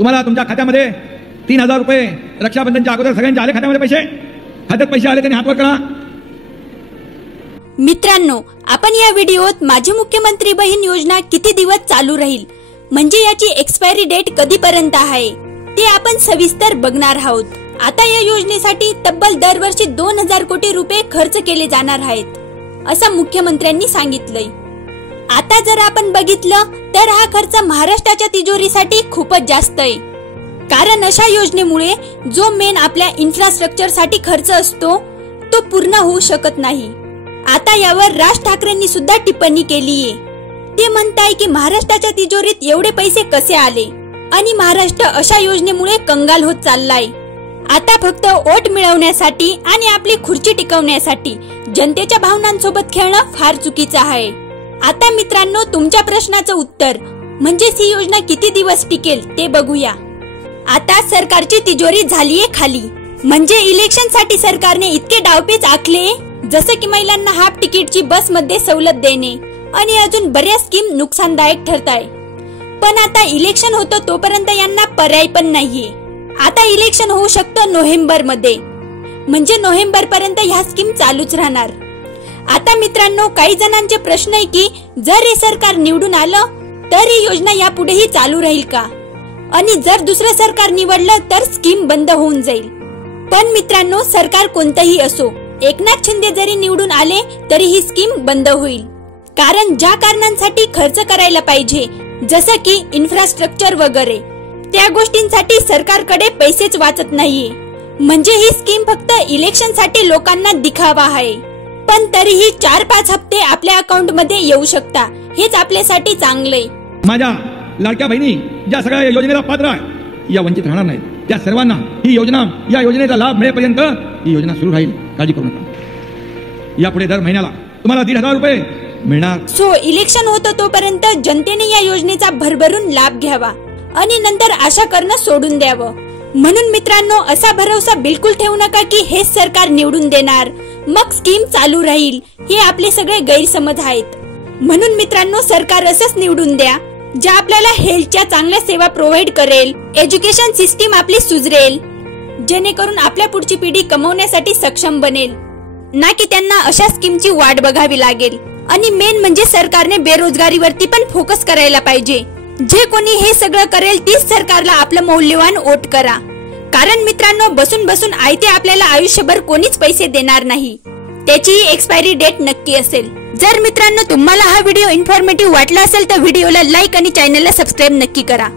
तुम्हाला तुमच्या खात्यामध्ये 3000 रुपये रक्षाबंधनच्या अगोदर सगळ्यांच्या आले खात्यामध्ये पैसे? खात्यात पैसे आले त्यांनी हात वर करा. मित्रांनो, आपण या व्हिडिओत माझी मुख्यमंत्री बहीण योजना किती दिवस चालू राहील, म्हणजे याची एक्सपायरी डेट कधीपर्यंत आहे ते आपण सविस्तर बघणार आहोत. आता या योजनेसाठी तब्बल दरवर्षी 2000 कोटी रुपये खर्च केले जाणार आहेत, असं मुख्यमंत्र्यांनी सांगितलंय. आता जर आपण बघितलं तर हा खर्च महाराष्ट्राच्या तिजोरीसाठी खूपच जास्त आहे. कारण अशा योजनेमुळे जो मेन आपल्या इन्फ्रास्ट्रक्चर साठी खर्च असतो तो पूर्ण होऊ शकत नाही. आता यावर राज ठाकरेंनी सुद्धा टिप्पणी केलीये. ते म्हणताय की महाराष्ट्राच्या तिजोरीत एवढे पैसे कसे आले आणि महाराष्ट्र अशा योजनेमुळे कंगाल होत चाललाय. आता फक्त वोट मिळवण्यासाठी आणि आपली खुर्ची टिकवण्यासाठी जनतेच्या भावनांसोबत खेळणं फार चुकीचं आहे. आता मित्रांनो, तुमच्या प्रश्नाचं उत्तर म्हणजेच ही योजना किती दिवस टिकेल ते बघूया. आता सरकारची तिजोरी झालीये खाली. म्हणजे इलेक्शन साठी सरकारने इतके डावपेच आखले, जसे की महिलांना हाफ तिकीटची बस मध्ये सवलत देणे आणि अजून बऱ्याच स्कीम नुकसानदायक ठरताय. पण आता इलेक्शन होतं तोपर्यंत यांना पर्याय पण नाहीये. आता इलेक्शन होऊ शकतं नोव्हेंबर मध्ये, म्हणजे नोव्हेंबर पर्यंत ह्या स्कीम चालूच राहणार. आता मित्रांनो, काही जणांचे प्रश्न आहे की जर हे सरकार निवडून आलं तर ही योजना यापुढेही चालू राहील का, आणि जर दुसरं सरकार निवडलं तर स्कीम बंद होऊन जाईल. पण मित्रांनो, सरकार कोणतंही असो, एकनाथ शिंदे जरी निवडून आले तरी ही स्कीम बंद होईल. कारण ज्या कारणांसाठी खर्च करायला पाहिजे, जसं की इन्फ्रास्ट्रक्चर वगैरे, त्या गोष्टींसाठी सरकारकडे पैसेच वाचत नाहीये. म्हणजे ही स्कीम फक्त इलेक्शन साठी लोकांना दिखावा आहे. पण तरीही 4-5 हप्ते आपल्या अकाउंट मध्ये येऊ शकता, हेच आपल्यासाठी चांगलंय. माझ्या लाडक्या बहिणी ज्या सगळ्या योजनेला पात्र आहे, या वंचित राहणार नाहीत. त्या सर्वांना ही योजना, या योजनेचा लाभ मिळेपर्यंत ही योजना सुरू राहील. काळजी करू नका. यापुढे दर महिन्याला तुम्हाला 1500 रुपये मिळणार. सो इलेक्शन होतं तोपर्यंत जनतेने या योजनेचा भरभरून लाभ घ्यावा आणि नंतर आशा करणं सोडून द्यावं. म्हणून मित्रांनो, असा भरोसा बिलकुल ठेवू नका की हेच सरकार निवडून देणार मग स्कीम चालू राहील. हे आपले सगळे गैरसमज आहेत. म्हणून मित्रांनो, सरकार असंच निवडून द्या ज्या आपल्याला हेल्थच्या चांगल्या सेवा प्रोव्हाइड करेल, एज्युकेशन सिस्टीम आपली सुधरेल, जेणेकरून आपल्या पुढची पिढी कमवण्यासाठी सक्षम बनेल, ना की त्यांना अशा स्कीमची वाट बघावी लागेल. आणि मेन म्हणजे सरकारने बेरोजगारीवरती पण फोकस करायला पाहिजे. जे कोणी हे सगळं करेल तीच सरकारला आपलं मौल्यवान वोट करा. कारण मित्रांनो, बसून बसून आयते आपल्याला आयुष्यभर कोणीच पैसे देणार नाही. त्याची एक्सपायरी डेट नक्की असेल. जर मित्रांनो तुम्हाला हा व्हिडिओ इन्फॉर्मेटिव्ह वाटला असेल तर व्हिडिओला लाईक आणि चॅनलला सबस्क्राईब नक्की करा.